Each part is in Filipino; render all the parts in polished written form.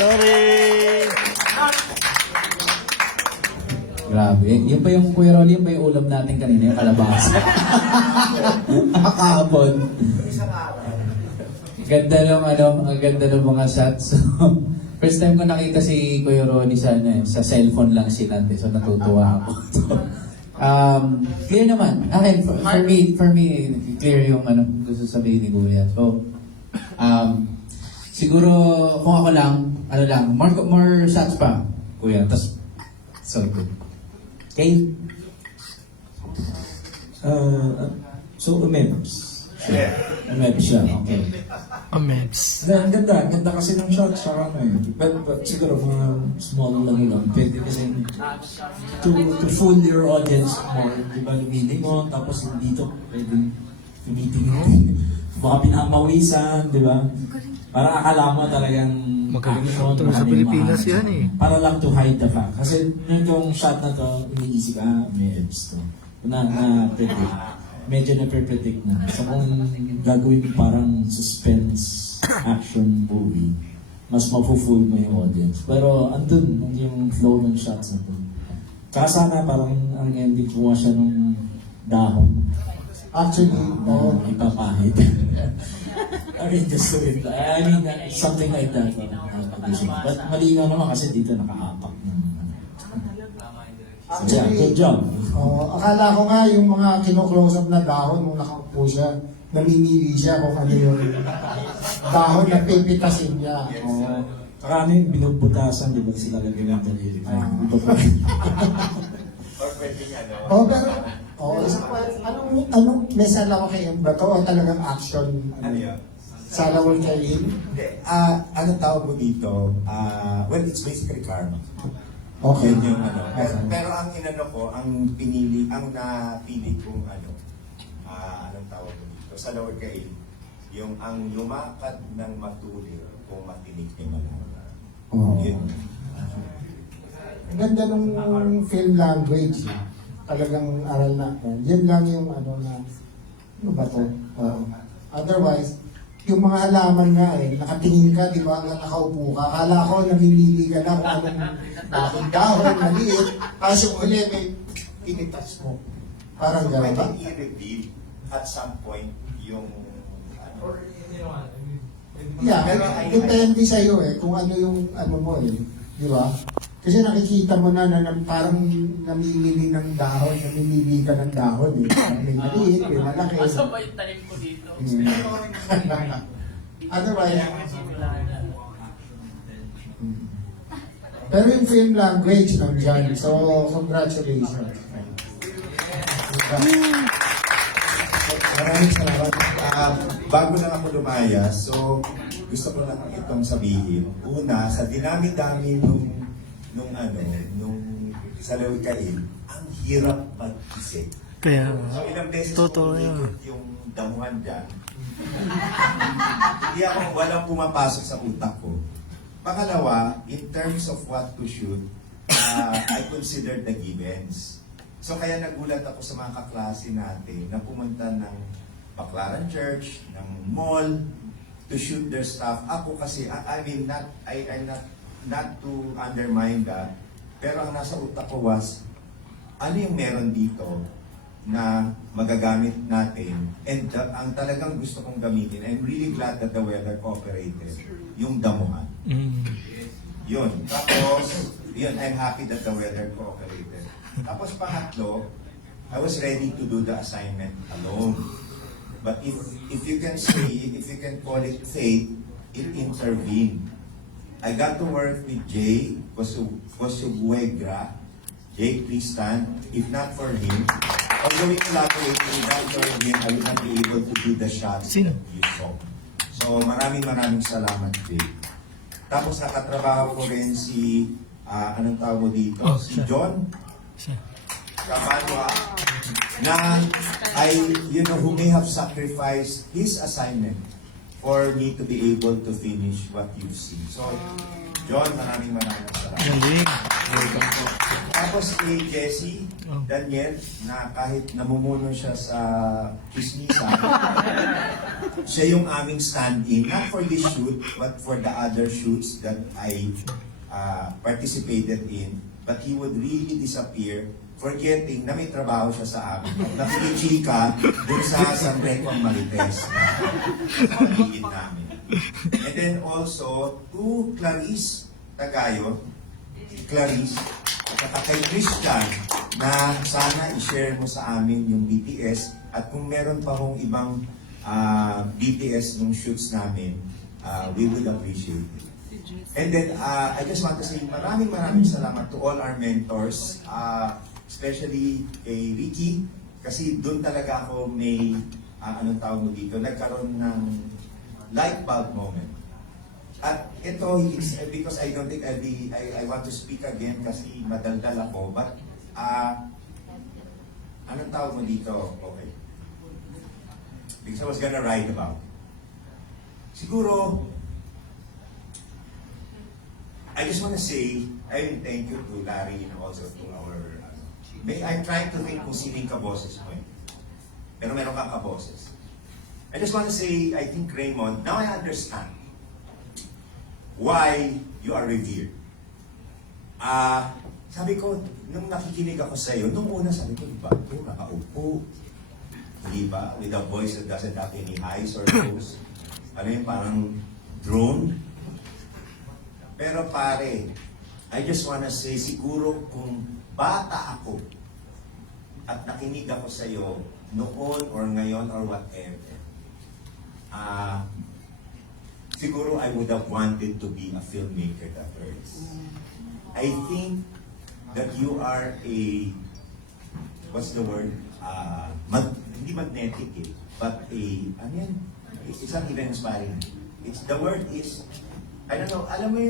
Rolly! Grabe. Yun ba yung Kuya Rolly, yun ba yung ulam natin kanina, yung kalabasa? Kahapon. Ganda ng ang ganda ng mga shots. First time ko nakita si Kuya Rolly sa cellphone lang sinante, so natutuwa ako. Clear naman. Akin, for me, clear yung gusto sabihin ni Kuya. So, siguro, kung ako lang, more shots pa, Kuya. Tapos, so good. Okay? So, umebs. Yeah. Umebs siya, okay. Amebs. Ang ganda kasi ng shot sa But siguro mga small lang. Pwede kasi to fool your audience more. Di ba, lumili mo, tapos yung dito, pwede tumitingin. Baka pinamawisan, di ba? Parang akala mo talagang Magaling action, ito sa ano yung Pilipinas mga- yan eh. Para lang to hide the fact. Kasi yung shot na to, iniisip may abs to. Predict. Medyo na-predict na. So kung gagawin parang suspense action movie, mas mafu-fool mo yung audience. Pero andun yung flow ng shots na to. Kasana parang ang ending kuha siya ng dahon. Actually, Ipapahid. I mean, just do it. I mean, something like that. But malinaw naman kasi dito nakaapak na. So yeah, good job. akala ko nga yung mga kino-close up na dahon nung nakaupo siya, namimili siya kung ano yung dahon na pipitasin niya. Saka ano yung binubutasan, di ba sila lagyan ng daliri? Or pwedeng ano. Anong may salawa kayo ba to o talagang action? Ano yun? Salawal kayo? Hindi. Ano tawag mo dito? Well, it's basically karma. Okay. Yun yung ano. Pero ang inano ko, ang napili kong anong tawag mo dito? Sa lower kail, yung ang lumakad ng matuloy kung matinig ni malala. Yun. Ang ganda nung film language. Talagang aral na. Yan lang yung ano ba to? Otherwise, yung mga halaman nga nakatingin ka, di ba, nakaupo ka. Akala ko, namimili ka na kung anong dahon, maliit. Tapos yung uli, may pinitas mo. Parang gano'n ba? Pwedeng i-reveal at some point yung Yeah, depende sa'yo kung ano yung ano mo di ba? Kasi nakikita mo na parang namimili ng dahon, namimili ka ng dahon May maliit, may malaki. Masama yung tanim ko dito. Otherwise, pero yung film language nandiyan. So, congratulations. Maraming salamat. Bago lang ako lumaya, so gusto ko lang itong sabihin. Una, sa dinami-dami nung sa Lawikain, ang hirap mag-isip. Kaya, So ilang beses totoo ko yun. ulikot yung damuhan dyan. Hindi ako, walang pumapasok sa utak ko. Pangalawa, in terms of what to shoot, I consider the givens. So kaya nagulat ako sa mga kaklase natin na pumunta ng Baclaran Church, ng mall, to shoot their stuff. Ako kasi, I'm not to undermine that, pero ang nasa utak ko was, ano yung meron dito na magagamit natin, and ang talagang gusto kong gamitin, I'm really glad that the weather cooperated, yung damuhan. Yun. Tapos, yun, I'm happy that the weather cooperated. Tapos pangatlo, I was ready to do the assignment alone. But if you can call it fate, it intervened. I got to work with Jay Cosubuegra. Jay, please stand. If not for him, although we collaborate without him, I would not be able to do the shots that you saw. So maraming salamat, Jay. Tapos nakatrabaho ko rin si, anong tawag mo dito? Si John Camanua, na who may have sacrificed his assignment for me to be able to finish what you see. So, John, maraming salamat. Galing. Tapos kay Jessie, Daniel, na kahit namumuno siya sa chismisan, siya yung aming stand-in, not for this shoot, but for the other shoots that I participated in. But he would really disappear, forgetting na may trabaho siya sa amin. Nakikichika dun sa San Recon Marites na paligid namin. And then also, to Clarice Tagayo, Clarice, at saka kay Christian, na sana i-share mo sa amin yung BTS, at kung meron pa hong ibang BTS yung shoots namin, we would appreciate it. And then, I just want to say maraming salamat to all our mentors, especially kay Ricky, kasi doon talaga ako may, anong tawag mo dito, nagkaroon ng light bulb moment. At ito, it's because I don't think I want to speak again kasi madaldal ako, but anong tawag mo dito? Okay. Because I was gonna write about. Siguro, I just want to say, I will thank you to Larry and also to our, I'm trying to think kung sino yung kaboses mo eh. Pero meron kang kaboses. I just want to say, I think Raymond, now I understand why you are revered. Sabi ko, nung nakikinig ako sa iyo, nung una sabi ko, iba ito, nakaupo. Di ba? With a voice that doesn't have any highs or lows. Ano yung parang drone. Pero pare, I just wanna say, siguro kung bata ako at nakinig ako sa iyo noon or ngayon or whatever, siguro I would have wanted to be a filmmaker at first. I think that you are a, what's the word? Hindi magnetic eh, but ano yan? It's not even inspiring. The word is, I don't know, alam mo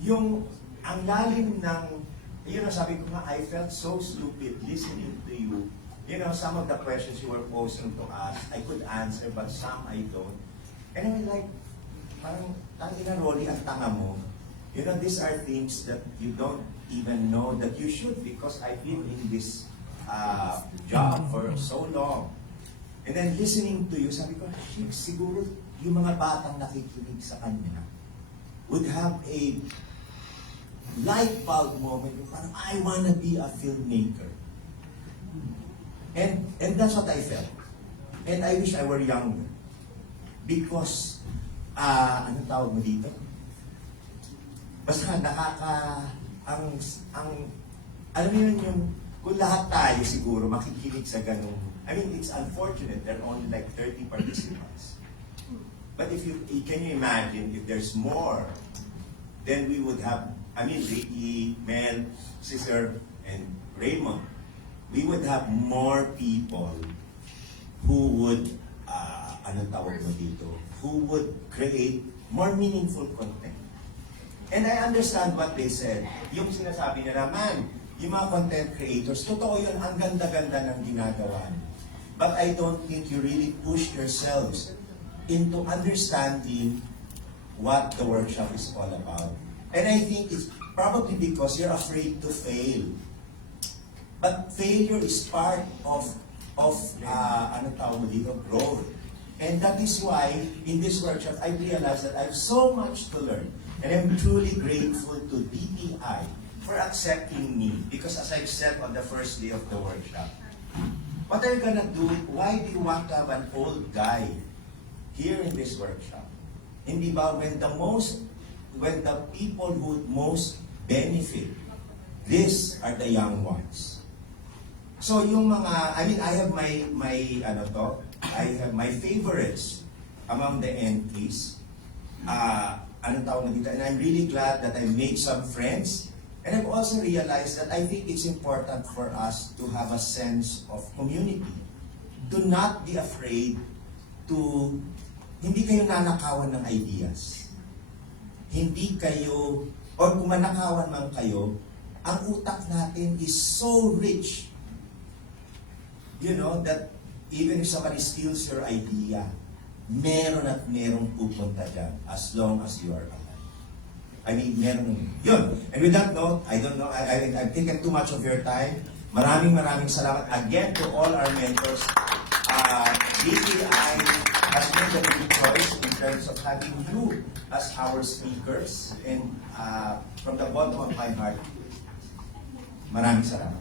yung ang lalim ng, yun ang sabi ko nga, I felt so stupid listening to you. You know, some of the questions you were posing to us, I could answer, but some I don't. And I mean like, parang, tangina Rolly, ang tanga mo. You know, these are things that you don't even know that you should, because I've been in this job for so long. And then listening to you, sabi ko, shit, siguro yung mga batang nakikinig sa kanya would have a light bulb moment, parang, I wanna be a filmmaker. And that's what I felt. And I wish I were younger. Because, anong tawag mo dito? Basta alam mo yun yung, kung lahat tayo siguro makikinig sa ganung, I mean, it's unfortunate, there are only like 30 participants. But if can you imagine if there's more, then we would have, I mean, Ricky, Mel, Cesar, and Raymond, we would have more people who would, anong tawag mo dito, who would create more meaningful content. And I understand what they said. Yung sinasabi nila, man, yung mga content creators, totoo yun, ang ganda-ganda ng ginagawa niyo. But I don't think you really push yourselves into understanding what the workshop is all about. And I think it's probably because you're afraid to fail. But failure is part of ano tawag mo dito, growth. And that is why, in this workshop, I realized that I have so much to learn. And I'm truly grateful to DTI for accepting me. Because as I've said on the first day of the workshop, what are you gonna do? Why do you want to have an old guy here in this workshop? Hindi ba when the people who would most benefit, these are the young ones. So yung mga, I mean, I have I have my favorites among the entries. And I'm really glad that I made some friends. And I've also realized that I think it's important for us to have a sense of community. Do not be afraid to, hindi kayo nanakawan ng ideas. Hindi kayo, or kung manakawan man kayo, ang utak natin is so rich. You know, that even if somebody steals your idea, meron at merong pupunta dyan as long as you are alive. I mean, meron yun. And with that note, I don't know, I've taken too much of your time. Maraming salamat again to all our mentors. DTI has made a good choice in terms of having you as our speakers. And from the bottom of my heart, maraming salamat.